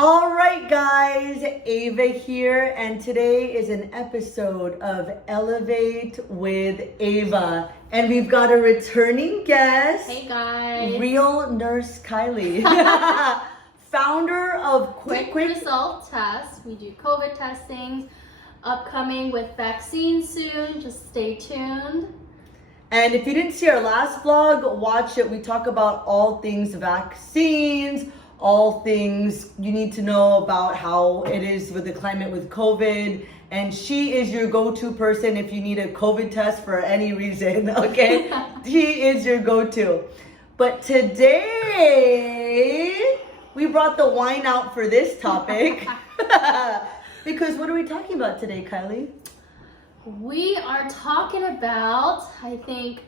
All right, guys, Ava here, and today is an episode of Elevate with Ava, and we've got a returning guest. Hey guys, real nurse Kylie, founder of quick result tests. We do COVID testing, upcoming with vaccines soon. Just stay tuned. And if you didn't see our last vlog, watch it. We talk about all things vaccines, all things you need to know about how it is with the climate with COVID. And she is your go-to person if you need a COVID test for any reason, okay? She is your go-to. But today, we brought the wine out for this topic. Because what are we talking about today, Kylie? We are talking about, I think,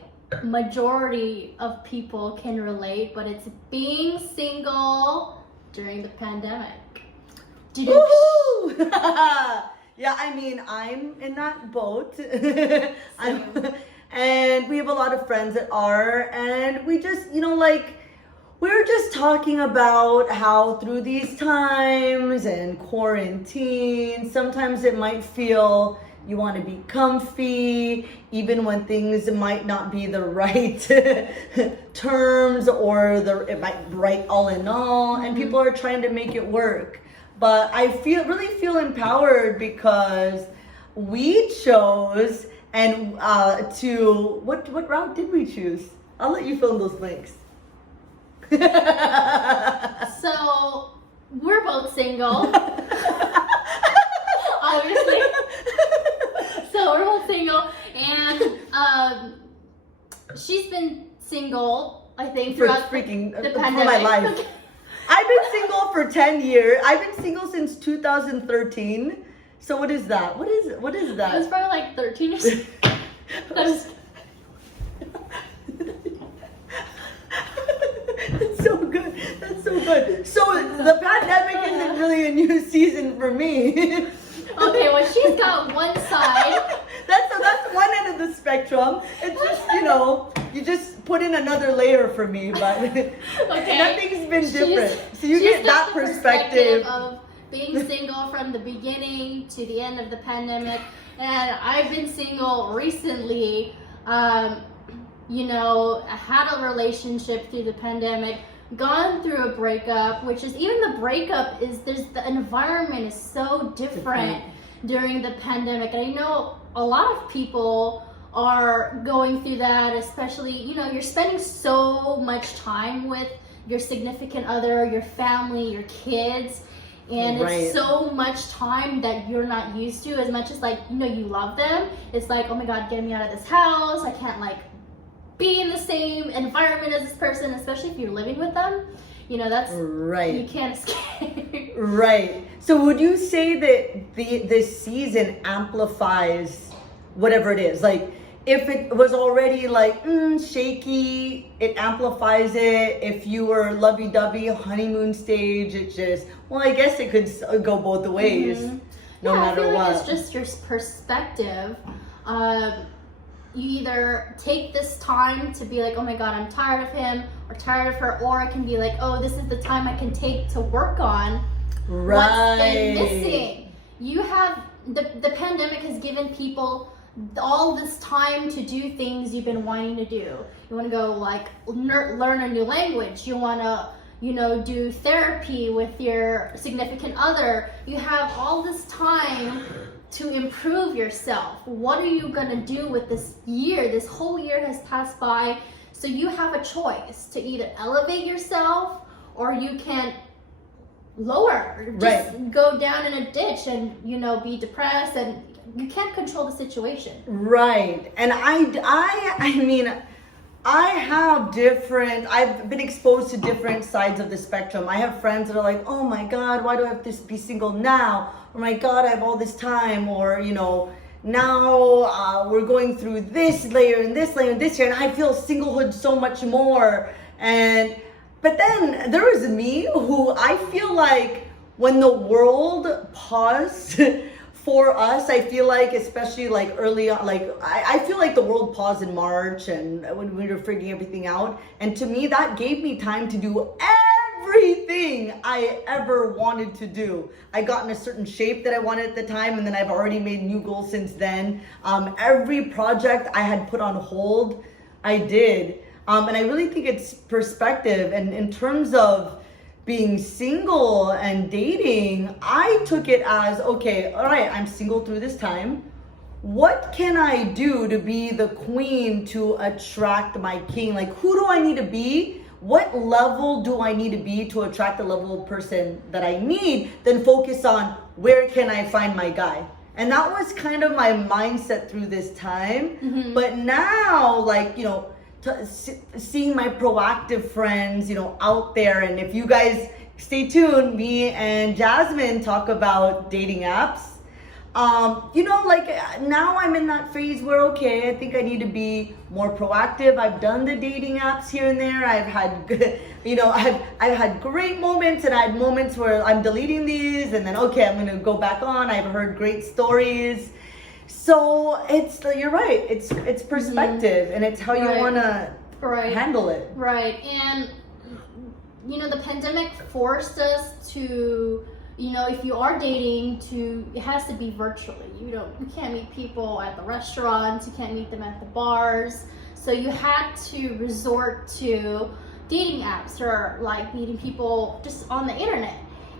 majority of people can relate, but it's being single during the pandemic. Woohoo! Yeah, I mean, I'm in that boat. And we have a lot of friends that are, and we just, we were just talking about how through these times and quarantine, sometimes it might feel you want to be comfy, even when things might not be the right terms or it might be right all in all, and people are trying to make it work. But I really feel empowered because we chose what route did we choose? I'll let you fill in those blanks. So we're both single. Obviously. So we're both single, and she's been single, I think, throughout the pandemic. For my life. I've been single for 10 years. I've been single since 2013. So what is that? What is that? It was probably like 13 years. That's so good. That's so good. So the pandemic isn't really a new season for me. Okay, well, she's got one side. That's one end of the spectrum. It's just, you just put in another layer for me, but okay. Nothing's been different. So you get that perspective of being single from the beginning to the end of the pandemic. And I've been single recently. I had a relationship through the pandemic, gone through a breakup, which is even the breakup is the environment is so different during the pandemic. And I know a lot of people are going through that, especially, you're spending so much time with your significant other, your family, your kids. And it's so much time that you're not used to. As much as you love them, it's like, oh my God, get me out of this house. I can't be in the same environment as this person, especially if you're living with them. That's right. You can't escape. Right. So would you say that this season amplifies whatever it is? Like, if it was already shaky, it amplifies it. If you were lovey-dovey, honeymoon stage, it just, I guess it could go both ways. No matter I feel what. It's just your perspective. You either take this time to be like, oh my God, I'm tired of him or tired of her, or it can be like, oh, this is the time I can take to work on what's been missing. You have, the pandemic has given people all this time to do things you've been wanting to do. You want to go learn a new language. You want to, do therapy with your significant other. You have all this time to improve yourself. What are you gonna do with this year? This whole year has passed by, so you have a choice to either elevate yourself or you can just go down in a ditch and be depressed, and you can't control the situation. Right. And I've been exposed to different sides of the spectrum. I have friends that are like, oh my God, why do I have to be single now? Oh my God, I have all this time. Or, now we're going through this layer and this layer and this year, and I feel singlehood so much more. But then there was me who I feel like when the world paused for us, I feel like, especially early on, I feel like the world paused in March and when we were figuring everything out. And to me, that gave me time to do everything I ever wanted to do. I got in a certain shape that I wanted at the time, and then I've already made new goals since then. Every project I had put on hold, I did. And I really think it's perspective. And in terms of being single and dating, I took it as, okay, all right, I'm single through this time. What can I do to be the queen to attract my king? Like, who do I need to be? What level do I need to be to attract the level of person that I need? Then focus on where can I find my guy? And that was kind of my mindset through this time. Mm-hmm. But now, like, you know, seeing my proactive friends, you know, out there. And if you guys stay tuned, me and Jasmine talk about dating apps. You know, like now I'm in that phase where, okay, I think I need to be more proactive. I've done the dating apps here and there. I've had good, you know, I've had great moments, and I had moments where I'm deleting these and then, okay, I'm going to go back on. I've heard great stories. So you're right. It's perspective, and it's how you want to handle it. Right. And, you know, the pandemic forced us to, you know, if you are dating, it has to be virtually. You can't meet people at the restaurants, you can't meet them at the bars. So you had to resort to dating apps or like meeting people just on the internet.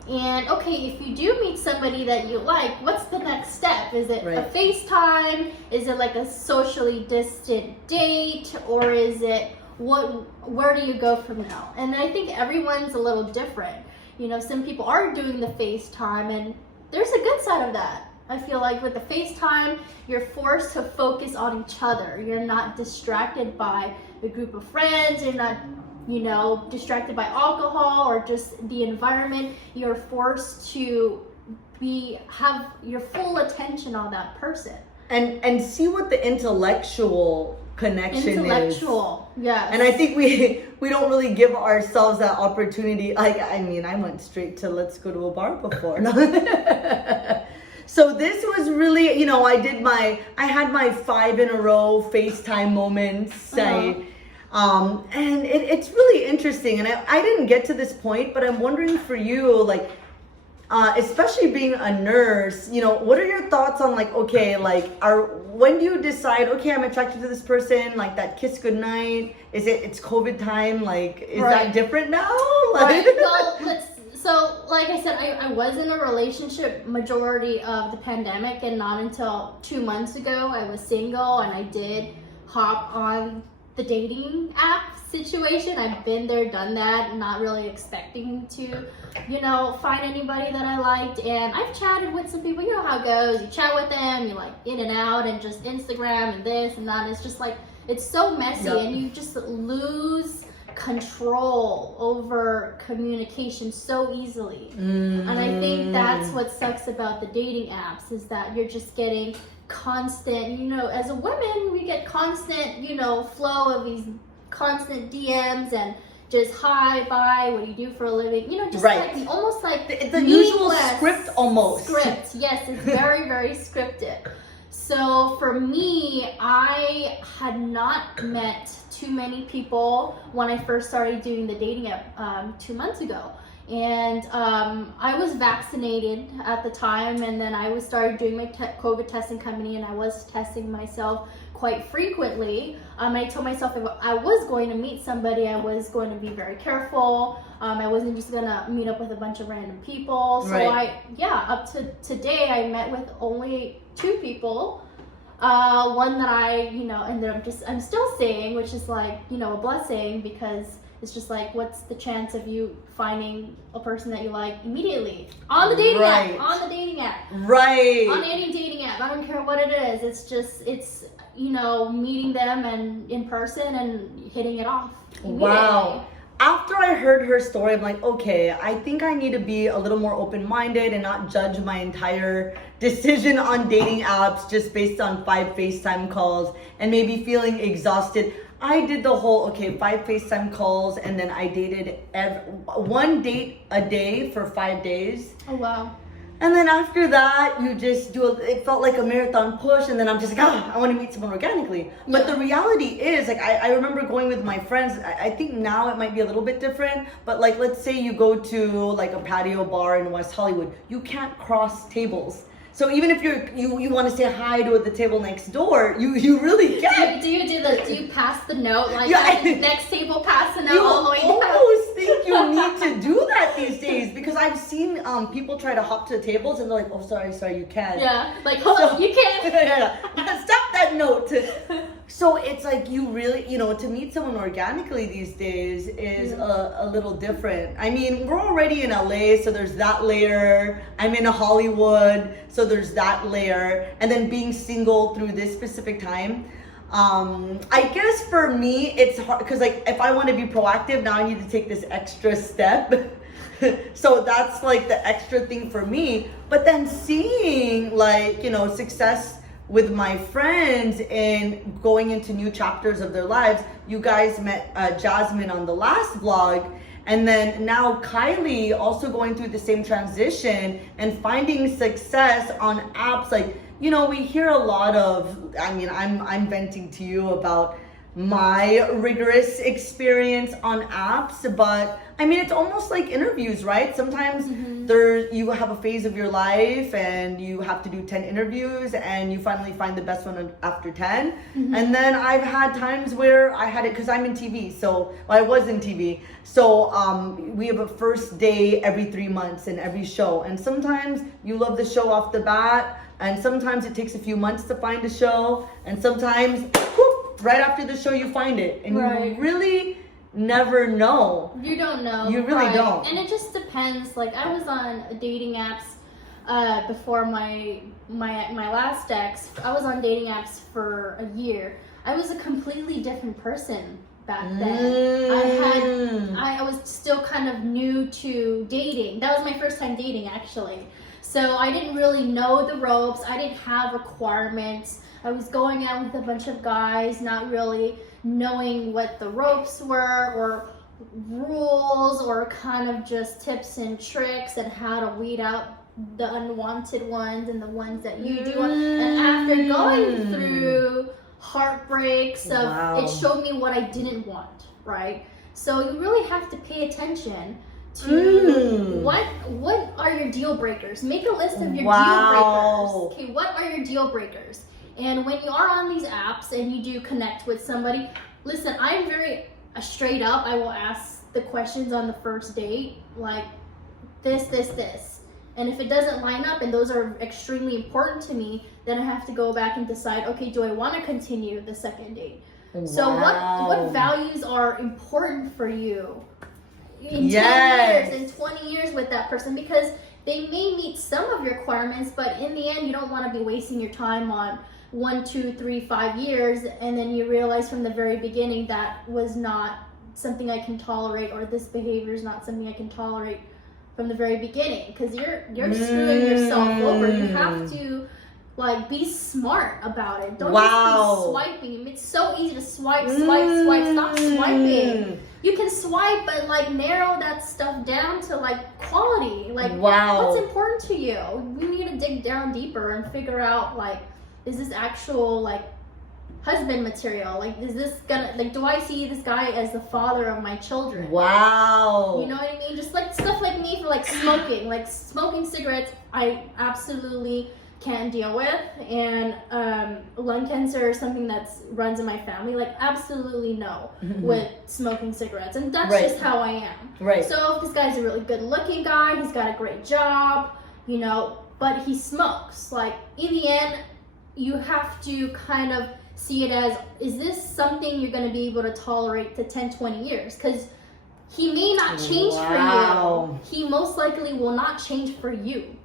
And okay, if you do meet somebody that you like, what's the next step? Is it a FaceTime? Is it like a socially distant date? Or is it where do you go from now? And I think everyone's a little different. You know, some people are doing the FaceTime, and there's a good side of that. I feel like with the FaceTime, you're forced to focus on each other. You're not distracted by a group of friends. You're not, you know, distracted by alcohol or just the environment. You're forced to have your full attention on that person. And see what the intellectual connection is. Yes. And I think we don't really give ourselves that opportunity. Like, I mean, I went straight to let's go to a bar before. So this was really, you know, I had my 5 in a row FaceTime moments. And it's really interesting. And I didn't get to this point, but I'm wondering for you, like, especially being a nurse, you know, what are your thoughts on like, okay, like when do you decide, okay, I'm attracted to this person, like that kiss goodnight, it's COVID time, like, is that different now? Like, well, so like I said, I was in a relationship majority of the pandemic, and not until 2 months ago I was single, and I did hop on the dating app situation. I've been there, done that, not really expecting to, you know, find anybody that I liked. And I've chatted with some people, you know how it goes. You chat with them, you're like in and out, and just Instagram and this and that. It's just like, it's so messy, and you just lose control over communication so easily. And I think that's what sucks about the dating apps, is that you're just getting constant, you know, as a woman, we get constant, you know, flow of these constant DMs and just hi, bye, what do you do for a living? You know, just like almost like the usual script almost. Script, yes, it's very, very scripted. So for me, I had not met too many people when I first started doing the dating app 2 months ago. And I was vaccinated at the time, and then I started doing my COVID testing company, and I was testing myself quite frequently. I told myself if I was going to meet somebody, I was going to be very careful. I wasn't just gonna meet up with a bunch of random people. So up to today, I met with only 2 people. One that I, you know, and then I'm still seeing, which is like, you know, a blessing, because it's just like, what's the chance of you finding a person that you like immediately on the dating app? On the dating app. Right. On any dating app. I don't care what it is. It's just, you know, meeting them and in person and hitting it off immediately. Wow. After I heard her story, I'm like, okay, I think I need to be a little more open-minded and not judge my entire decision on dating apps just based on 5 FaceTime calls and maybe feeling exhausted. I did the whole, 5 FaceTime calls, and then I dated 1 date a day for 5 days. Oh, wow. And then after that, you just it felt like a marathon push. And then I'm just like, I want to meet someone organically. But the reality is, like, I remember going with my friends. I think now it might be a little bit different. But like, let's say you go to like a patio bar in West Hollywood. You can't cross tables. So even if you want to say hi to the table next door, you really can't. Do you pass the note like next table pass the note you all the way down? almost think you need to do that these days, because I've seen people try to hop to the tables and they're like, oh sorry you can't. Yeah, like you can't. Stop that note. So it's like you really, to meet someone organically these days is a little different. I mean, we're already in LA, so there's that layer. I'm in Hollywood, so there's that layer. And then being single through this specific time, I guess for me, it's hard because like if I want to be proactive, now I need to take this extra step. So that's like the extra thing for me. But then seeing like, success with my friends and going into new chapters of their lives. You guys met Jasmine on the last vlog. And then now Kylie also going through the same transition and finding success on apps. Like, we hear a lot of, I'm venting to you about my rigorous experience on apps, but it's almost like interviews, right? Sometimes you have a phase of your life and you have to do 10 interviews and you finally find the best one after 10. And then I've had times where I had it because I'm in TV. I was in TV. So we have a first day every 3 months in every show. And sometimes you love the show off the bat, and sometimes it takes a few months to find a show, and sometimes right after the show you find it, and you really never know. You don't know. You really don't. And it just depends. Like I was on dating apps before my last ex. I was on dating apps for a year. I was a completely different person back then. I was still kind of new to dating. That was my first time dating, actually. So I didn't really know the ropes. I didn't have requirements. I was going out with a bunch of guys, not really knowing what the ropes were or rules or kind of just tips and tricks and how to weed out the unwanted ones and the ones that you do. And after going through heartbreaks it showed me what I didn't want, right? So you really have to pay attention to what are your deal breakers. Make a list of your deal breakers. Okay, what are your deal breakers? And when you are on these apps and you do connect with somebody, listen, I'm very straight up. I will ask the questions on the first date, like this. And if it doesn't line up and those are extremely important to me, then I have to go back and decide, okay, do I want to continue the second date? So what values are important for you in 10 years, in 20 years with that person? Because they may meet some of your requirements, but in the end, you don't want to be wasting your time on 1, 2, 3, 5 years, and then you realize from the very beginning that was not something I can tolerate, or this behavior is not something I can tolerate from the very beginning, because you're screwing yourself over. You have to be smart about it. Don't just be swiping. It's so easy to swipe. Stop swiping. You can swipe, but narrow that stuff down to quality. What's important to you? We need to dig down deeper and figure out is this actual husband material? Is this gonna do I see this guy as the father of my children? Wow. You know what I mean? Just stuff like me for smoking. Smoking cigarettes, I absolutely can't deal with, and lung cancer is something that runs in my family. Absolutely no with smoking cigarettes, and that's just how I am. Right. So if this guy's a really good-looking guy, he's got a great job, but he smokes. In the end, you have to kind of see it as, is this something you're going to be able to tolerate to 10, 20 years? Because he may not change for you. He most likely will not change for you.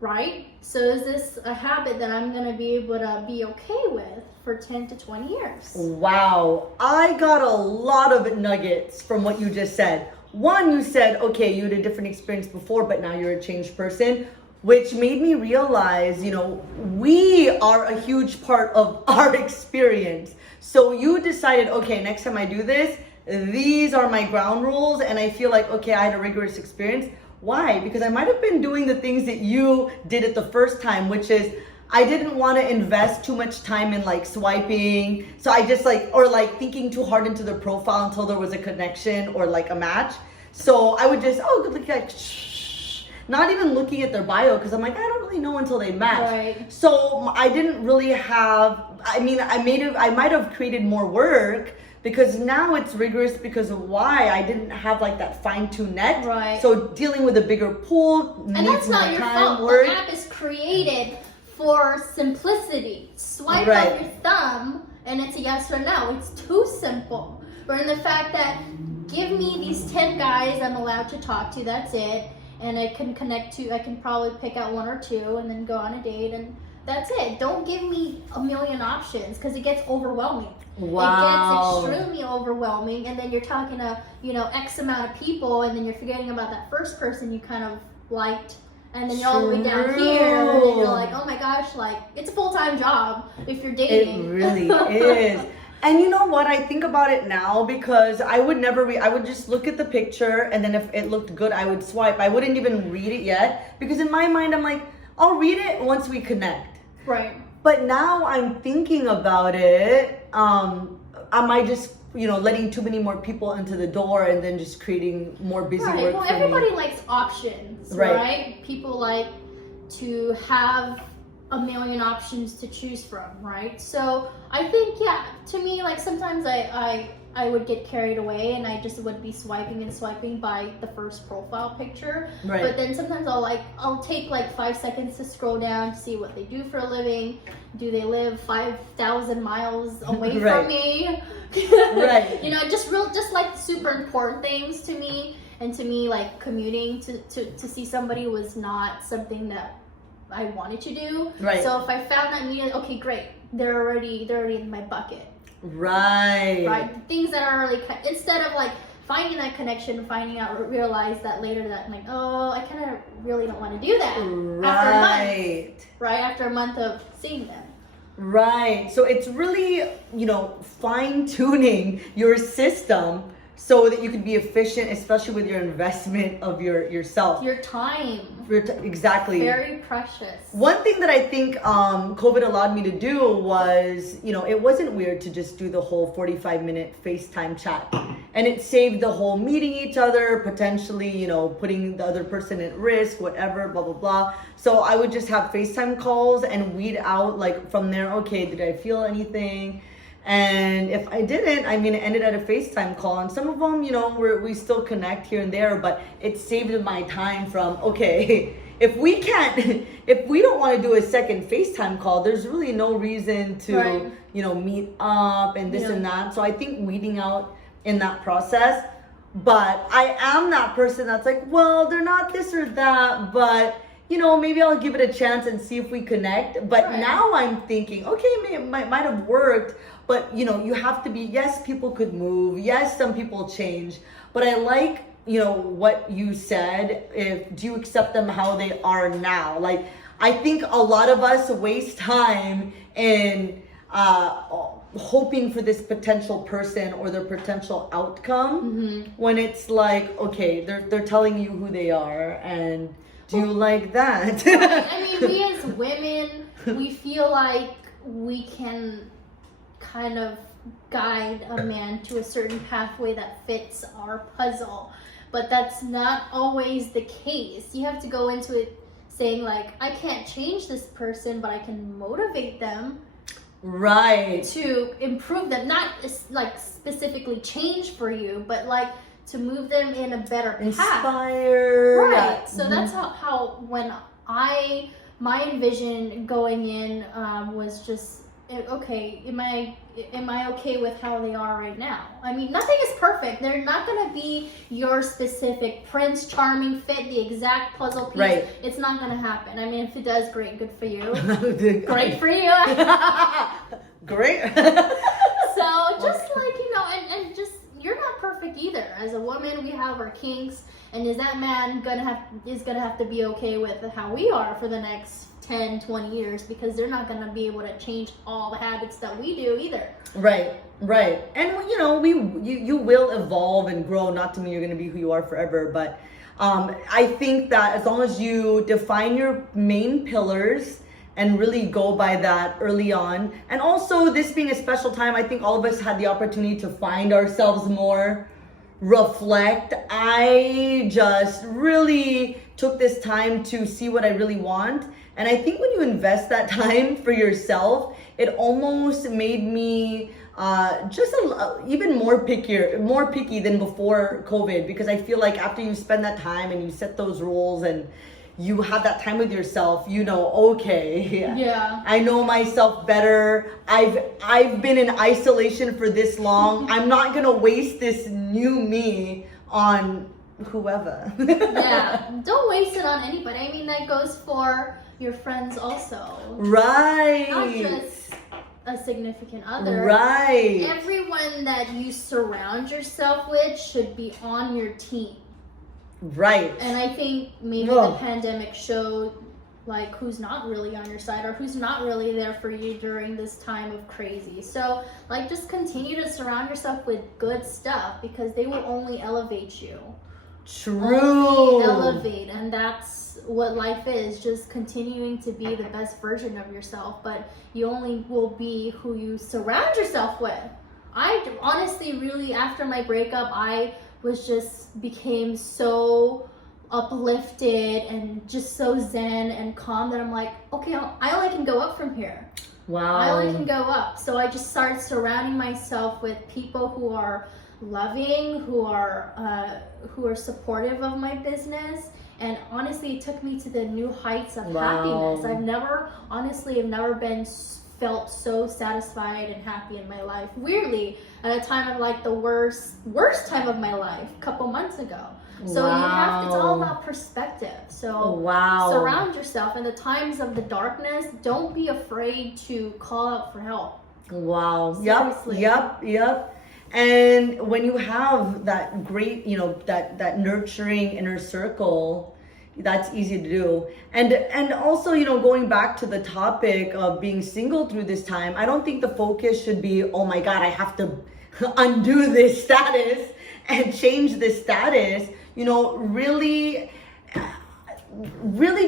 Right? So is this a habit that I'm going to be able to be okay with for 10 to 20 years? Wow. I got a lot of nuggets from what you just said. One, you said, okay, you had a different experience before, but now you're a changed person, which made me realize, we are a huge part of our experience. So you decided, okay, next time I do this, these are my ground rules. And I feel like, okay, I had a rigorous experience. Why? Because I might have been doing the things that you did it the first time, which is I didn't want to invest too much time in like swiping. So I just like, or like thinking too hard into the profile until there was a connection or like a match. So I would just, oh, good look, like, shh, not even looking at their bio because I'm like, I don't really know until they match. Right. So I didn't really have, I mean, I might have created more work because now it's rigorous because of why I didn't have like that fine-tuned net. Right. So dealing with a bigger pool and that's not your fault. The app is created for simplicity. Swipe up your thumb and it's a yes or no. It's too simple. Or in the fact that give me these 10 guys I'm allowed to talk to, that's it. And I can connect to, I can probably pick out one or two and then go on a date and that's it. Don't give me a million options because it gets overwhelming. Wow. It gets extremely overwhelming and then you're talking to, X amount of people and then you're forgetting about that first person you kind of liked. And then you're all the way down here, and then you're like, oh my gosh, like, it's a full-time job if you're dating. It really is. And you know what? I think about it now because I would never I would just look at the picture, and then if it looked good, I would swipe. I wouldn't even read it yet because in my mind, I'm like, I'll read it once we connect. Right. But now I'm thinking about it. Am I just letting too many more people into the door and then just creating more busy work well, for everybody me? likes options, right? People like to have a million options to choose from, right? So I think, to me, like sometimes I would get carried away and I just would be swiping and swiping by the first profile picture. Right. But then sometimes I'll take like 5 seconds to scroll down to see what they do for a living. Do they live 5,000 miles away from me? Right. Just like super important things to me. And to me, like commuting to see somebody was not something that I wanted to do. Right. So if I found that meeting, okay, great. They're already in my bucket. Right. Right. Things that are really, instead of like finding that connection, finding out, realize that later that I'm like, oh, I kind of really don't want to do that. Right. After a month. Right. After a month of seeing them. Right. So it's really, fine tuning your system so that you can be efficient, especially with your investment of yourself. Your time. Exactly. Very precious. One thing that I think COVID allowed me to do was, it wasn't weird to just do the whole 45-minute FaceTime chat. And it saved the whole meeting each other, potentially, putting the other person at risk, whatever, blah, blah, blah. So I would just have FaceTime calls and weed out, like, from there, okay, did I feel anything? And if I didn't, it ended at a FaceTime call. And some of them, we still connect here and there, but it saved my time from, okay, if we don't want to do a second FaceTime call, there's really no reason to, meet up and this and that. So I think weeding out in that process. But I am that person that's like, well, they're not this or that, but maybe I'll give it a chance and see if we connect. But now I'm thinking, okay, it might have worked, but you have to be, yes, people could move. Yes, some people change, but I like, what you said. Do you accept them how they are now? Like, I think a lot of us waste time in, hoping for this potential person or their potential outcome when it's like, okay, they're telling you who they are and do you like that? We as women, we feel like we can kind of guide a man to a certain pathway that fits our puzzle. But that's not always the case. You have to go into it saying like, I can't change this person, but I can motivate them. Right. To improve them. Not like specifically change for you, but like to move them in a better path. Inspire. Right. So that's how when my envision going in was just, okay, am I okay with how they are right now? Nothing is perfect. They're not going to be your specific Prince Charming fit, the exact puzzle piece. Right. It's not going to happen. If it does, great, good for you. Great for you. Great. So just like, and just, you're not perfect either. As a woman, we have our kinks, and is that man is gonna have to be okay with how we are for the next 10, 20 years, because they're not gonna be able to change all the habits that we do either. Right. And you will evolve and grow. Not to mean you're gonna be who you are forever, but I think that as long as you define your main pillars and really go by that early on, and also this being a special time, I think all of us had the opportunity to find ourselves more, reflect. I just really took this time to see what I really want. And I think when you invest that time for yourself, it almost made me even more picky than before COVID, because I feel like after you spend that time and you set those rules and you have that time with yourself, you know, okay, Yeah. I know myself better. I've been in isolation for this long. I'm not gonna waste this new me on whoever. Yeah, don't waste it on anybody. I mean, that goes for your friends also. Right. Not just a significant other. Right. Everyone that you surround yourself with should be on your team. Right. And I think maybe the pandemic showed like who's not really on your side or who's not really there for you during this time of crazy. So like just continue to surround yourself with good stuff, because they will only elevate you. True. Only elevate, and that's what life is, just continuing to be the best version of yourself, but you only will be who you surround yourself with. I honestly really, after my breakup, I was just became so uplifted and just so zen and calm that I'm like, okay, I only can go up from here. Wow. I only can go up. So I just started surrounding myself with people who are loving, who are supportive of my business. And honestly, it took me to the new heights of happiness. I've never been felt so satisfied and happy in my life. Weirdly, at a time of like the worst time of my life, a couple months ago. So it's all about perspective. So surround yourself in the times of the darkness. Don't be afraid to call out for help. Wow. Seriously. Yep. And when you have that great, that nurturing inner circle, that's easy to do. And also, going back to the topic of being single through this time, I don't think the focus should be, oh my God, I have to undo this status and change this status. Really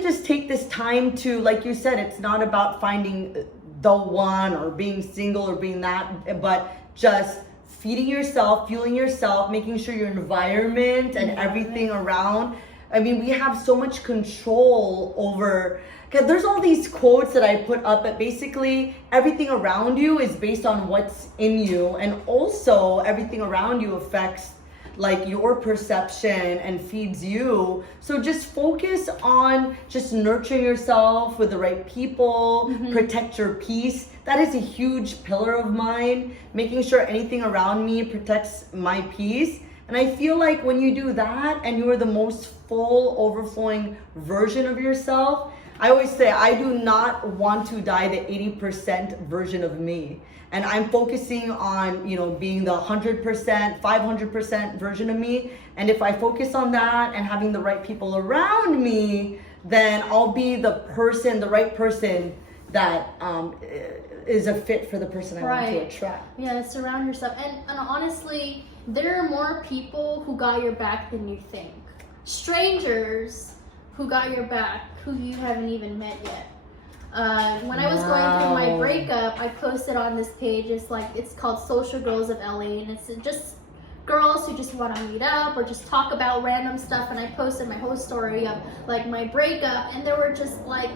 just take this time to, like you said, it's not about finding the one or being single or being that, but just feeding yourself, fueling yourself, making sure your environment and everything around. I mean, we have so much control over, because there's all these quotes that I put up that basically everything around you is based on what's in you, and also everything around you affects like your perception and feeds you. So just focus on just nurturing yourself with the right people, protect your peace. That is a huge pillar of mine, making sure anything around me protects my peace. And I feel like when you do that and you are the most full, overflowing version of yourself, I always say I do not want to die the 80% version of me. And I'm focusing on, being the 100%, 500% version of me. And if I focus on that and having the right people around me, then I'll be the right person that is a fit for the person I want to attract. Yeah, surround yourself. And honestly, there are more people who got your back than you think. Strangers who got your back who you haven't even met yet. When I was going through my breakup, I posted on this page. It's called Social Girls of LA, and it's just girls who just want to meet up or just talk about random stuff. And I posted my whole story of like my breakup, and there were just like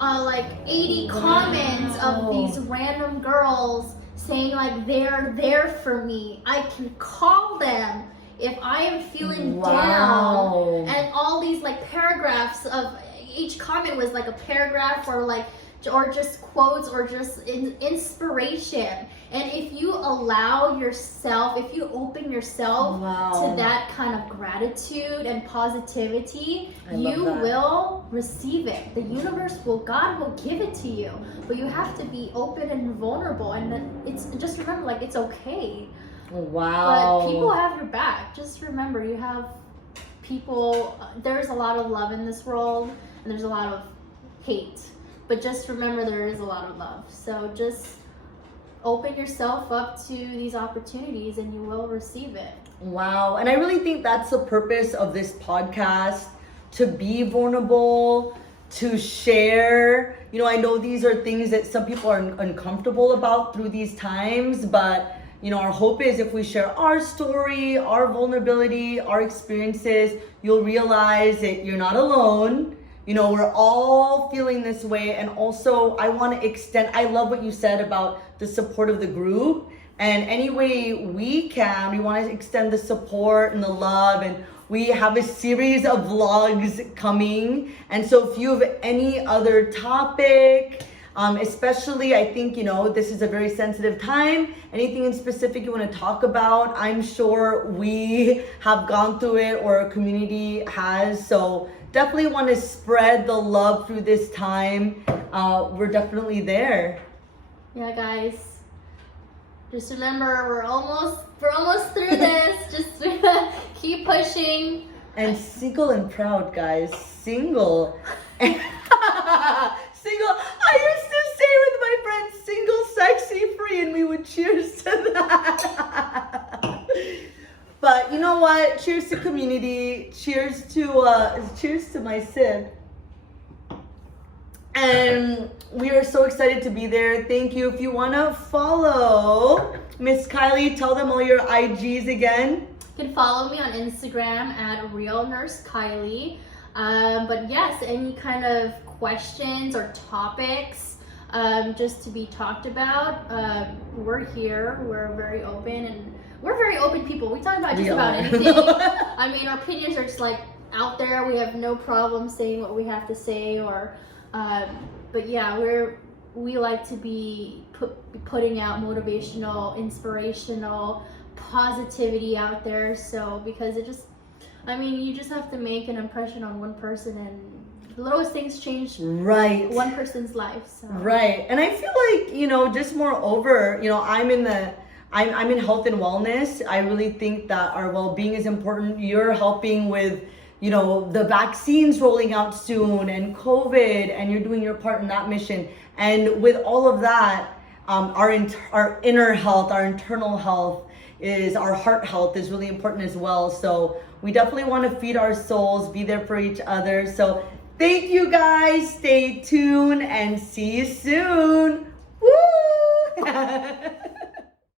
80 comments of these random girls saying like they're there for me. I can call them if I am feeling down, and all these like paragraphs of each comment was like a paragraph or just quotes or just inspiration. And if you allow yourself, if you open yourself to that kind of gratitude and positivity, you will receive it. The universe God will give it to you. But you have to be open and vulnerable, and then it's just remember, like, it's okay. But people have your back. Just remember, you have people. There's a lot of love in this world, and there's a lot of hate. But just remember, there is a lot of love. So just open yourself up to these opportunities, and you will receive it. Wow. And I really think that's the purpose of this podcast, to be vulnerable, to share. You know, I know these are things that some people are uncomfortable about through these times, but you know, our hope is if we share our story, our vulnerability, our experiences, you'll realize that you're not alone. You know, we're all feeling this way. And also, I want to extend, I love what you said about the support of the group. And any way we can, we want to extend the support and the love. And we have a series of vlogs coming. And so if you have any other topic, especially, I think, you know, this is a very sensitive time. Anything in specific you want to talk about, I'm sure we have gone through it, or our community has. So definitely want to spread the love through this time. We're definitely there. Yeah, guys. Just remember, we're almost through this. Just keep pushing. And single and proud, guys. Single. Single. I used to say with my friends, single, sexy, free, and we would cheers to that. But you know what? Cheers to community. Cheers to my sip. And we are so excited to be there. Thank you. If you want to follow Miss Kylie, tell them all your IGs again. You can follow me on Instagram at Real Nurse Kylie. But yes, any kind of questions or topics just to be talked about, we're here. We're very open, and we're very open people. We talk about just about anything. I mean, our opinions are just like out there. We have no problem saying what we have to say, or but yeah, we like to be putting out motivational, inspirational, positivity out there. So because it just, I mean, you just have to make an impression on one person, and the littlest things change one person's life. So. Right. And I feel like, you know, just moreover, you know, I'm in health and wellness. I really think that our well-being is important. You're helping with, you know, the vaccines rolling out soon, and COVID, and you're doing your part in that mission. And with all of that, our inner health, our internal health, our heart health is really important as well. So we definitely want to feed our souls, be there for each other. So thank you guys. Stay tuned and see you soon. Woo!